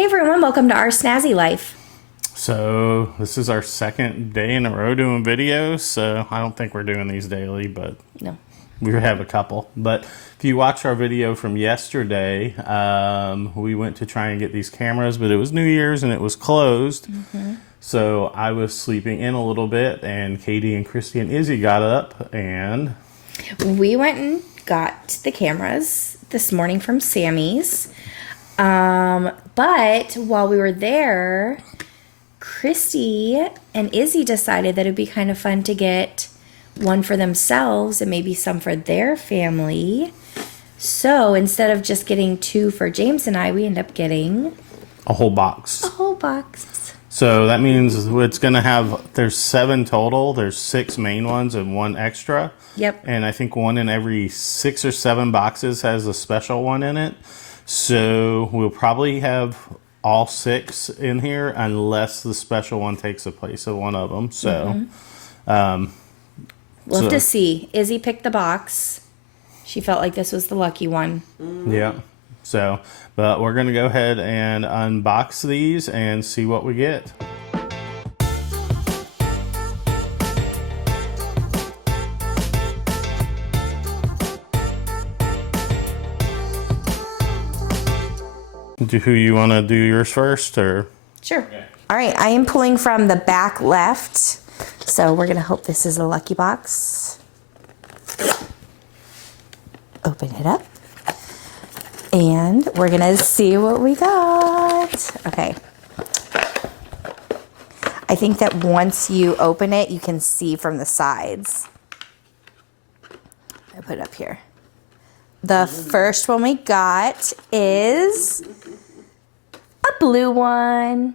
Hey everyone, welcome to our snazzy life. So this is our second day in a row doing videos, so I don't think we're doing these daily, but No. we have a couple. But if you watch our video from yesterday, we went to try and get these cameras, but it was New Year's and it was closed. So I was sleeping in a little bit, and Katie and Christy and Izzy got up, and We went and got the cameras this morning from Sammy's. But while we were there, Christy and Izzy decided that it'd be kind of fun to get one for themselves and maybe some for their family. So instead of just getting two for James and I, we end up getting a whole box. a whole box. So that means it's going to have, there's 7 total. There's 6 main ones and 1 extra. Yep. And I think 1 in every 6 or 7 boxes has a special one in it. So we'll probably have all 6 in here unless the special one takes the place of one of them. So We'll have to see. Izzy picked the box. She felt like this was the lucky one. yeah. So, but we're going to go ahead and unbox these and see what we get. Who you want to do yours first, or? Sure. Okay. All right, I am pulling from the back left. So we're going to hope this is a lucky box. Open it up. And we're going to see what we got. Okay. I think that once you open it, you can see from the sides. I put it up here. The first one we got is a blue one.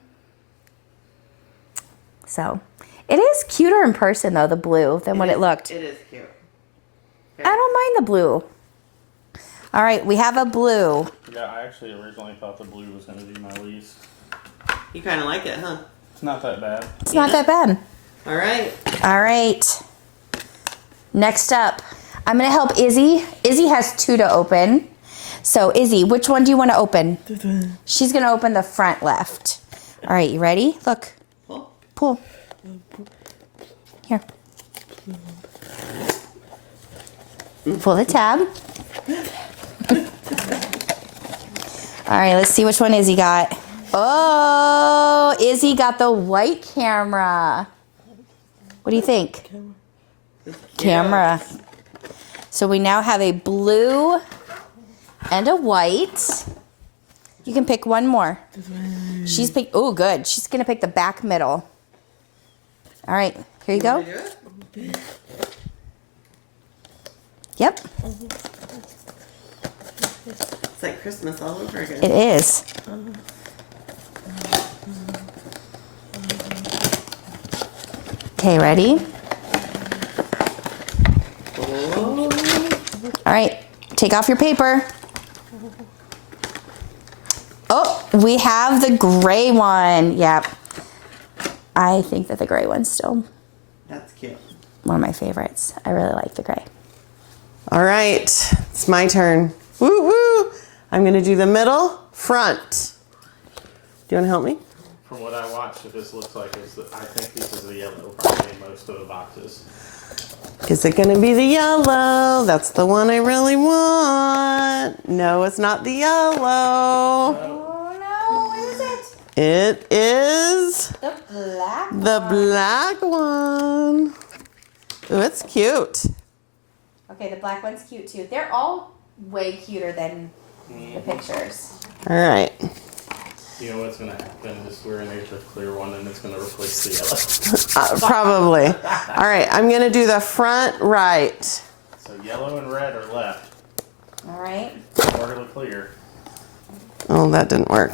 So it is cuter in person though, the blue, than what it looked. It is cute. I don't mind the blue. All right, we have a blue. Yeah, I actually originally thought the blue was going to be my least. You kind of like it, huh? It's not that bad. It's not that bad. All right. All right. Next up, I'm going to help Izzy. Izzy has 2 to open. So Izzy, which one do you want to open? She's going to open the front left. All right, you ready? Look. Pull. Here. Pull the tab. All right, let's see which one Izzy got. Oh, Izzy got the white camera. What do you think? Camera. So we now have a blue and a white. You can pick one more. She's picked, oh good. She's gonna pick the back middle. All right, here you go. Yep. It's like Christmas all over again. It is. Okay, ready? All right, take off your paper. Oh, we have the gray one. Yep. I think that the gray one's still That's cute. one of my favorites. I really like the gray. All right. It's my turn. Woo woo. I'm going to do the middle front. Do you want to help me? From what I watched, what this looks like is that I think this is the yellow probably in most of the boxes. Is it going to be the yellow? That's the one I really want. No, it's not the yellow. Oh no, what is it? It is The black one. the black one. Ooh, it's cute. Okay, the black one's cute too. They're all way cuter than the pictures. All right. You know what's going to happen is we're going to get the clear one and it's going to replace the yellow. Probably. All right, I'm going to do the front right. So yellow and red are left. All right. Or the clear. Oh, that didn't work.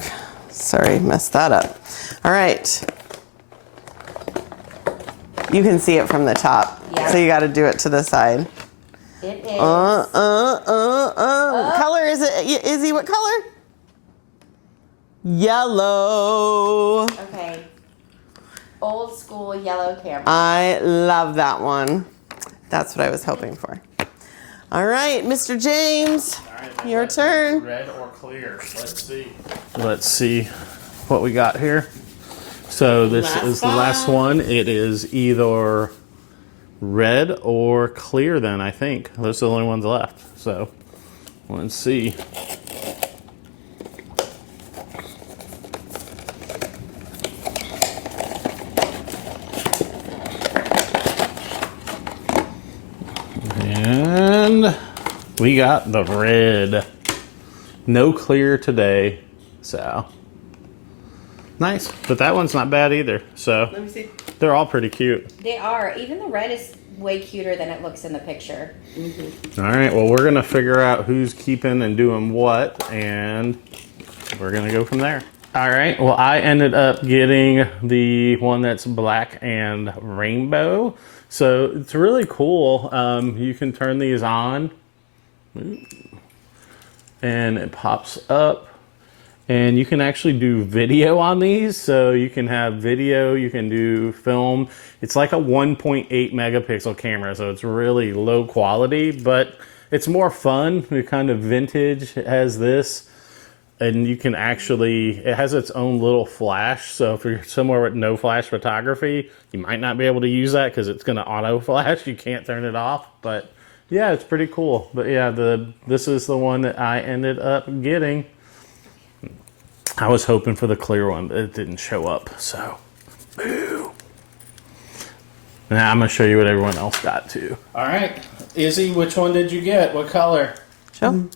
Sorry, messed that up. All right. You can see it from the top. Yeah. So you got to do it to the side. It is. Color is it? Izzy, what color? Yellow. Okay. Old school yellow camera. I love that one. That's what I was hoping for. All right, Mr. James, All right, your turn. Red or clear? Let's see. Let's see what we got here. So this Last is the last one. It is either red or clear then, I think. Those are the only ones left. So let's see. And we got the red. No clear today, so nice. But that one's not bad either. So Let me see. they're all pretty cute. They are. Even the red is way cuter than it looks in the picture. All right, well, we're gonna figure out who's keeping and doing what, and we're gonna go from there. All right, well, I ended up getting the one that's black and rainbow. So it's really cool. You can turn these on and it pops up, and you can actually do video on these. So you can have video, you can do film. It's like a 1.8 megapixel camera, so it's really low quality, but it's more fun. It's kind of vintage. It has this, and you can actually, it has its own little flash. So if you're somewhere with no flash photography, you might not be able to use that because it's gonna auto flash. You can't turn it off, but yeah, it's pretty cool. But yeah, this is the one that I ended up getting. I was hoping for the clear one, but it didn't show up, so boo. Now I'm gonna show you what everyone else got too. All right, Izzy, which one did you get? What color? Show.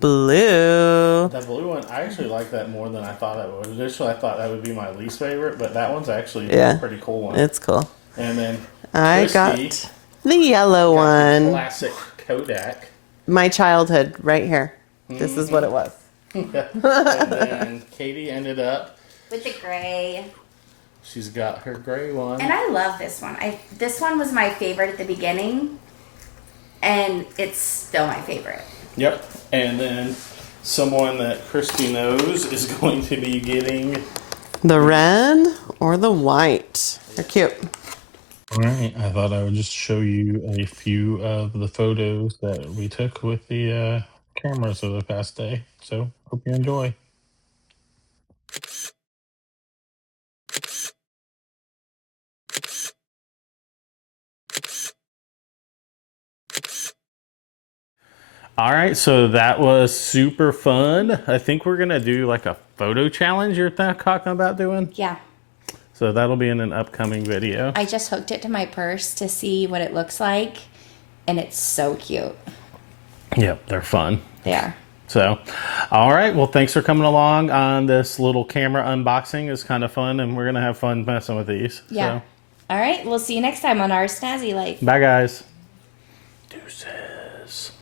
Blue. That blue one, I actually like that more than I thought I would. Initially, I thought that would be my least favorite, but that one's actually a pretty cool one. It's cool. And then I Christy got the yellow got the one. classic Kodak. My childhood, right here. This is what it was. And then Katie ended up, With the gray. she's got her gray one. And I love this one. This one was my favorite at the beginning, and it's still my favorite. Yep. And then someone that Christy knows is going to be getting The red or the white. They're cute. All right, I thought I would just show you a few of the photos that we took with the cameras over the past day. So, hope you enjoy. All right, so that was super fun. I think we're gonna do like a photo challenge you're talking about doing. Yeah. So that'll be in an upcoming video. I just hooked it to my purse to see what it looks like, and it's so cute. Yep, they're fun. They are. So, all right. Well, thanks for coming along on this little camera unboxing. It's kind of fun, and we're going to have fun messing with these. Yeah. So. All right. We'll see you next time on our Snazzy Life. Bye, guys. Deuces.